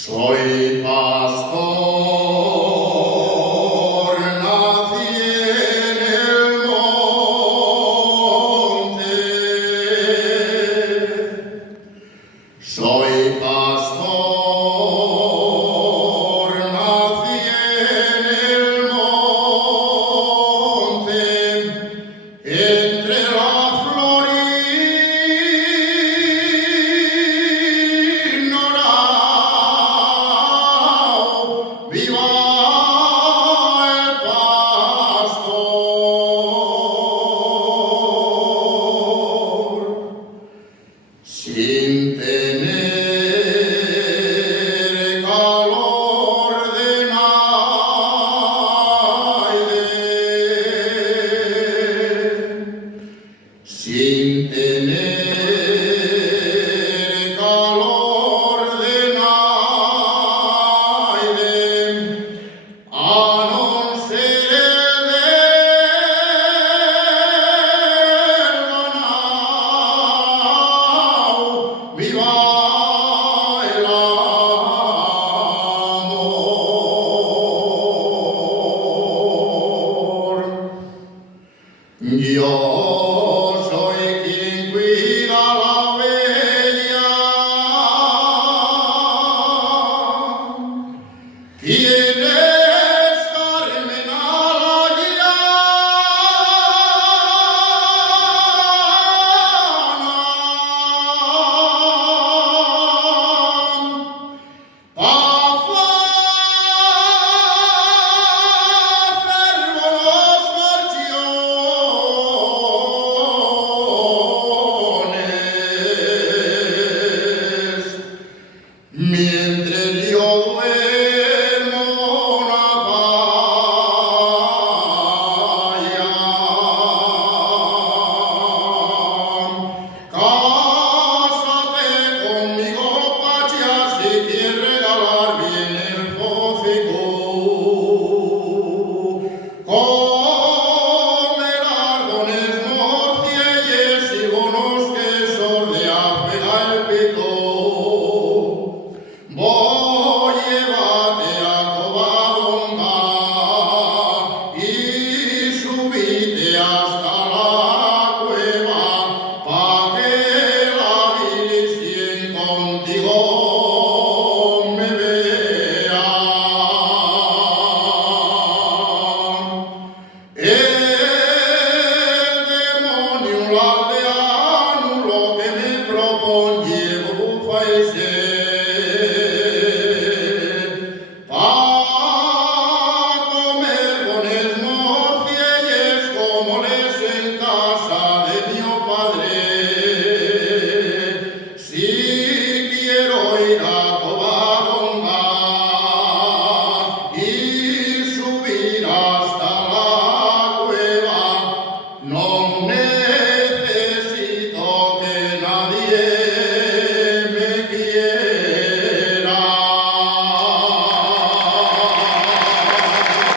Soy pastor, nací en el monte. Soy pastor, nací en el monte, entre la flor ignorao, viva el pastor, sin tener calor de naide, sin tener calor de naide, a non ser del ganao, viva el amor. Yo